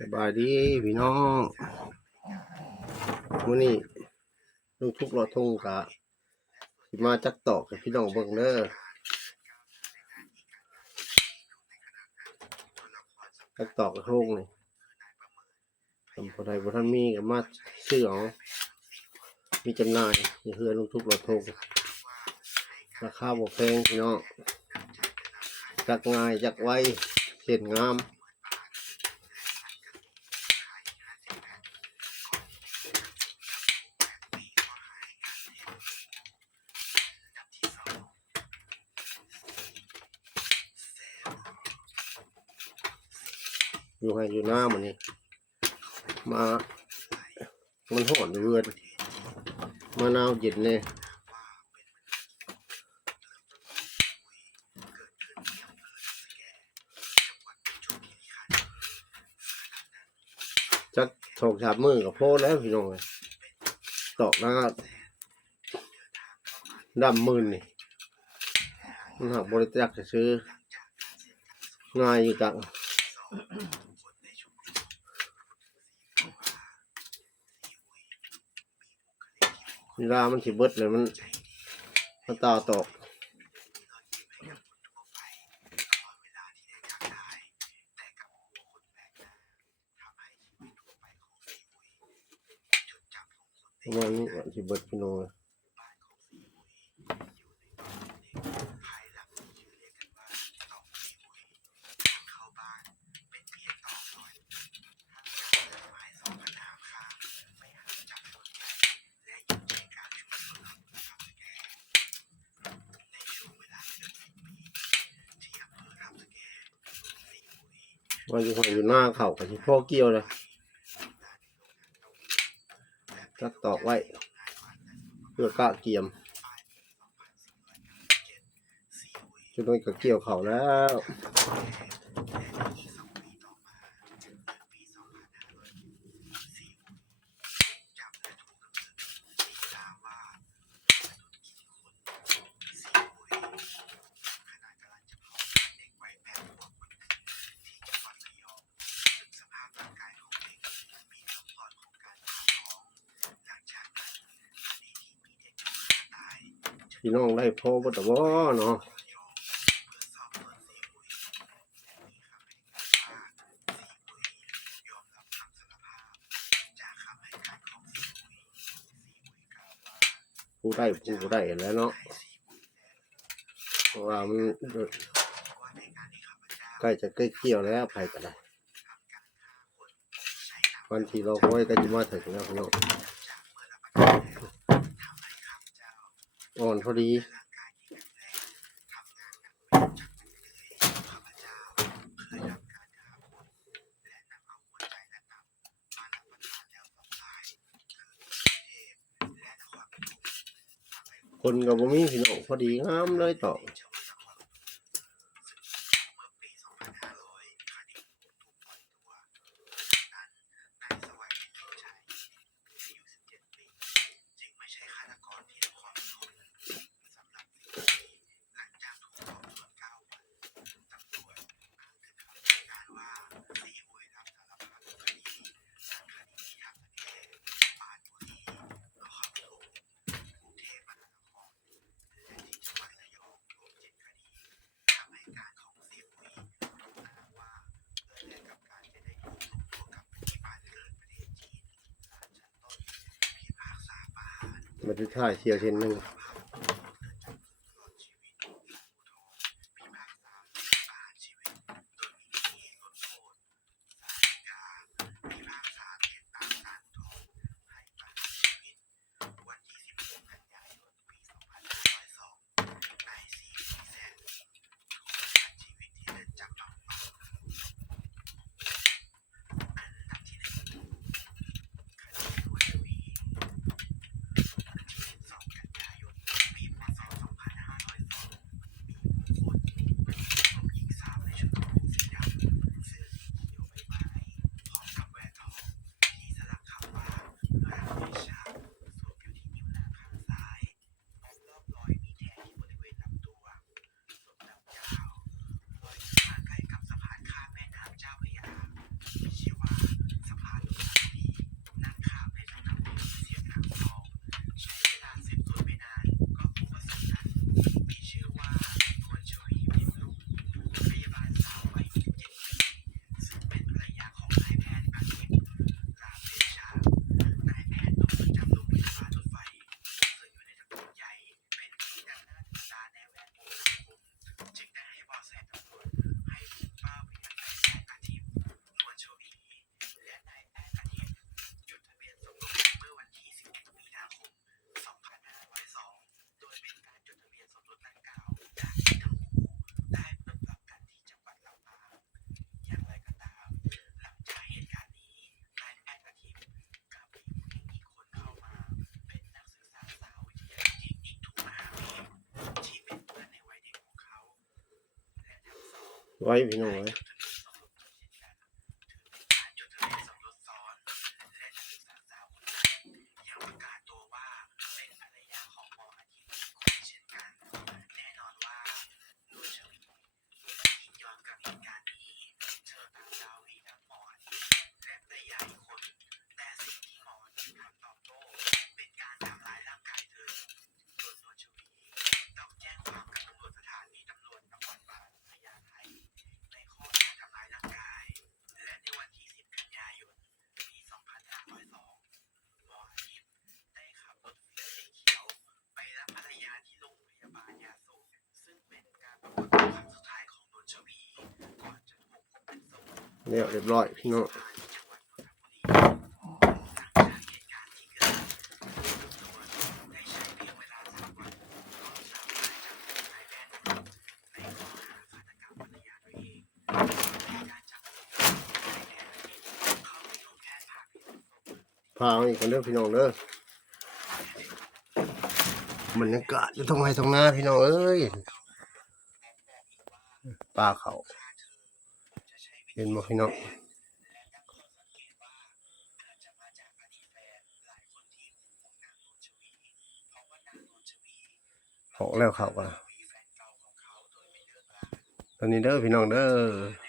สบายดีพี่น้องมื้อนี้ลุงทุกรอทงกะสิมาจักตอกให้พี่น้องเบิ่งเด้อจักตอกกระทงนี่ทำผู้ใดบ่ทันมีก็มาซื้อเอามีจำหน่ายอยู่เฮือนลุงทุกรอทงราคาบ่แพงพี่น้องจักง่ายจักไวเห็นงามอยู่ให้อยู่หน้ามันนี่มามันหอนอยู่เรือนมะนาวเย็นเลยจัก2-3 มื้อก็พอแล้วพี่น้องตอกนะดำมื่นนี่มันหักบริจาคจะซื้อง่ายอยู่จังเวลามันสิเบิดเลยมันตาตอกประมาณนี้ก่อนสิเบิดพี่น้องว่าอยู่หน้าเข่ากับที่พ่อเกี่ยวเลยจักตอกไว้เพื่อกะเกียมจนนั้นก็เกี่ยวเข่าแล้วพี่น้องได้พ่อบ่ตะบ่เนาะผู้ได้แล้วเนาะเพราะว่ามันใกล้จะใกล้เกี่ยวแล้วไปกันได้วันที่เราคอยก็จะมาถึงแล้วพี่น้องอ่อนพอดีคนกับบ่มีพี่น้องพอดีงามเลยต่อมาดูท่าเชียวเช่นนึง ไว้พี่น้องไว้เนี่ยเรียบร้อยพี่น้องพาอีกคนเด้อพี่น้องเด้อบรรยากาศอยู่ตรงไหนตรงหน้าพี่น้องเอ้ยปลาเขาเห็นบ่พี่น้องออกแล้วเขาอ่ะตอนนี้เด้อพี่น้องเด้อ